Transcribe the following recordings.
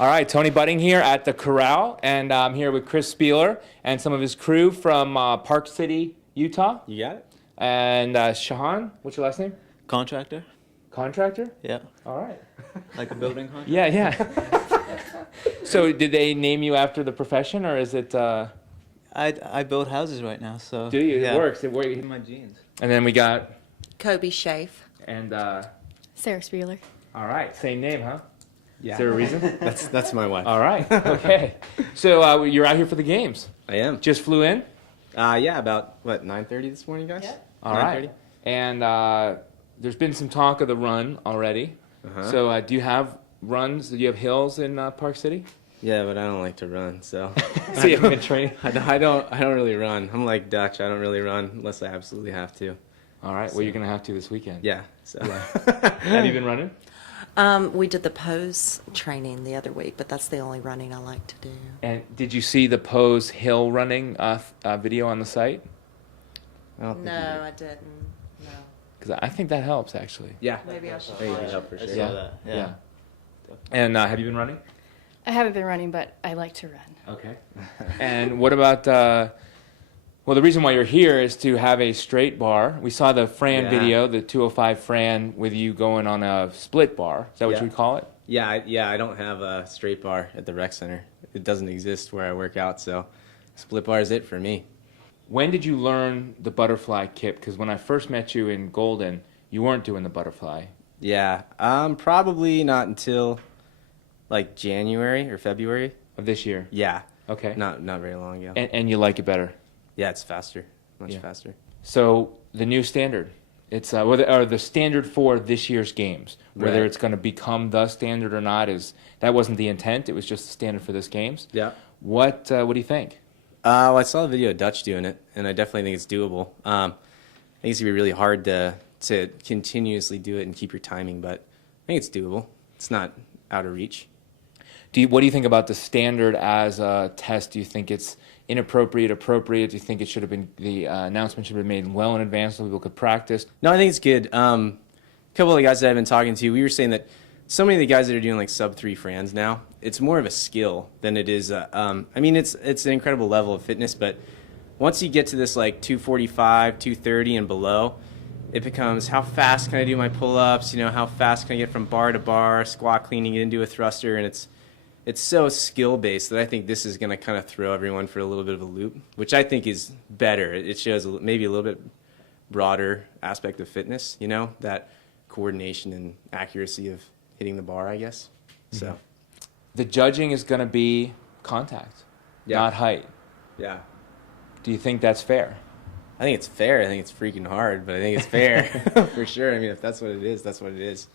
All right, Tony Budding here at the Corral, and I'm here with Chris Spealler and some of his crew from Park City, Utah. You got it? And Shahan, what's your last name? Contractor? Contractor? Yeah. All right. Like a building contractor? Yeah, yeah. So did they name you after the profession, or is it... I build houses right now, so... Do you? Yeah. It works. It works. In my genes. And then we got... Kobe Shafe. And, Sarah Spealler. all right, same name, huh? Yeah. Is there a reason? That's my wife. All right, okay. So you're out here for the games. I am. Just flew in? Yeah, about, what, 9:30 this morning, guys? Yeah. All right. And there's been some talk of the run already. Uh-huh. So do you have runs? Do you have hills in Park City? Yeah, but I don't like to run, so... So you haven't been training? I don't really run. I'm like Dutch. I don't really run unless I absolutely have to. All right, well, you're going to have to this weekend. Yeah, so... Have you been running? We did the pose training the other week, but that's the only running I like to do. And did you see the Pose hill running video on the site? I don't think you No, do. I didn't. No. Because I think that helps, actually. Yeah. Maybe I should. Maybe help for I sure. saw Yeah. that. Yeah. And have you been running? I haven't been running, but I like to run. Okay. And what about, well, the reason why you're here is to have a straight bar. We saw the Fran Yeah. video, the 205 Fran, with you going on a split bar. Is that what Yeah. you would call it? Yeah, I don't have a straight bar at the rec center. It doesn't exist where I work out, so split bar is it for me. When did you learn the butterfly kip? Because when I first met you in Golden, you weren't doing the butterfly. Yeah, probably not until like January or February Of this year. Yeah, Okay. not very long ago. And you like it better. Yeah, it's faster, much Yeah. faster. So the new standard, it's or the standard for this year's games, whether Right. it's going to become the standard or not, that wasn't the intent. It was just the standard for this games. Yeah. What do you think? Well, I saw the video of Dutch doing it, and I definitely think it's doable. I think it's gonna be really hard to continuously do it and keep your timing, but I think it's doable. It's not out of reach. What do you think about the standard as a test? Do you think it's inappropriate, appropriate? Do you think it should have been, the announcement should have been made well in advance so people could practice? No, I think it's good. A couple of the guys that I've been talking to, we were saying that so many of the guys that are doing like sub-3 Frans now, it's more of a skill than it is. I mean, it's an incredible level of fitness, but once you get to this like 245, 230 and below, it becomes how fast can I do my pull-ups? You know, how fast can I get from bar to bar, squat cleaning it into a thruster, and it's so skill-based that I think this is going to kind of throw everyone for a little bit of a loop, which I think is better. It shows maybe a little bit broader aspect of fitness, you know, that coordination and accuracy of hitting the bar, I guess. So, The judging is going to be contact, Yeah. not height. yeah. Do you think that's fair? I think it's fair. I think it's freaking hard, but I think it's fair for sure. I mean, if that's what it is, that's what it is.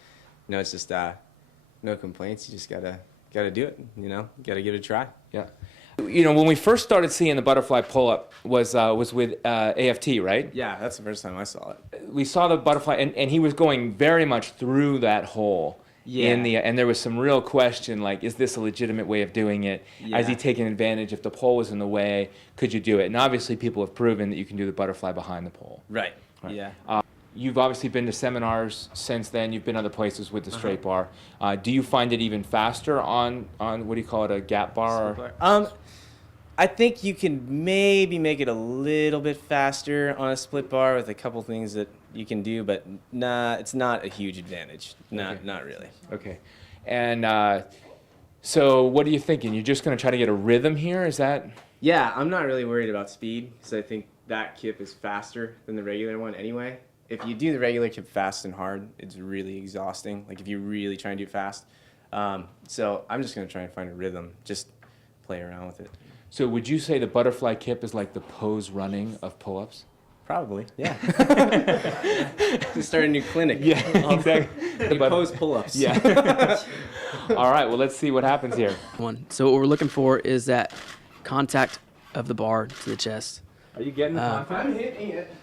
You know, it's just no complaints. You just gotta do it. You know, gotta give it a try. Yeah. You know, when we first started seeing the butterfly pull-up was with AFT, right? Yeah, that's the first time I saw it. We saw the butterfly, and he was going very much through that hole. Yeah. And there was some real question, like, is this a legitimate way of doing it? Yeah. Has he taken advantage? If the pole was in the way, could you do it? And obviously people have proven that you can do the butterfly behind the pole. Right. Right. Yeah. You've obviously been to seminars since then. You've been other places with the straight bar. Do you find it even faster on what do you call it, a gap bar? Or? I think you can maybe make it a little bit faster on a split bar with a couple things that you can do, but it's not a huge advantage. Not really. Okay. And so what are you thinking? You're just going to try to get a rhythm here? Is that? Yeah, I'm not really worried about speed because I think that kip is faster than the regular one anyway. If you do the regular kip fast and hard, it's really exhausting. Like if you really try and do it fast. So I'm just going to try and find a rhythm, just play around with it. So would you say the butterfly kip is like the pose running of pull-ups? Probably, yeah. Just start a new clinic. Yeah, exactly. You pose pull-ups. Yeah. All right, well, let's see what happens here. So what we're looking for is that contact of the bar to the chest. Are you getting the contact? I'm hitting it.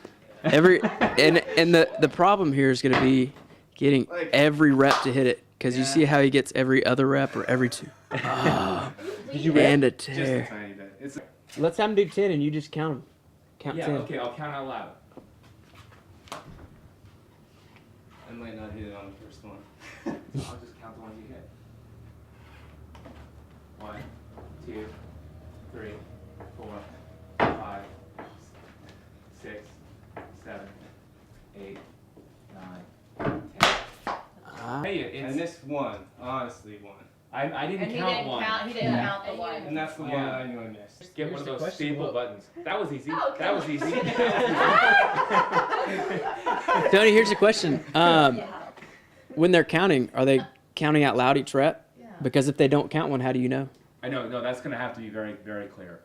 And the problem here is going to be getting every rep to hit it, because you see how he gets every other rep or every two. Did you And a Just a tear. tiny bit. Let's have him do 10 and you just count them. Count Yeah, 10. okay, I'll count out loud. I might not hit it on the first one. I'll just count the ones you hit. 2, 3, 4, 5, 6, 7, 8, 9, 10. Hey, I it's, missed one. Honestly, one. I didn't And he count didn't one. count. He didn't count the one. And that's the one Yeah. that I knew I missed. Just get one of Here's the those question, staple what- buttons. That was easy. Oh, That was okay. easy. Tony, here's a question. When they're counting, are they counting out loud each rep? Yeah. Because if they don't count one, how do you know? I know, no, that's going to have to be very, very clear.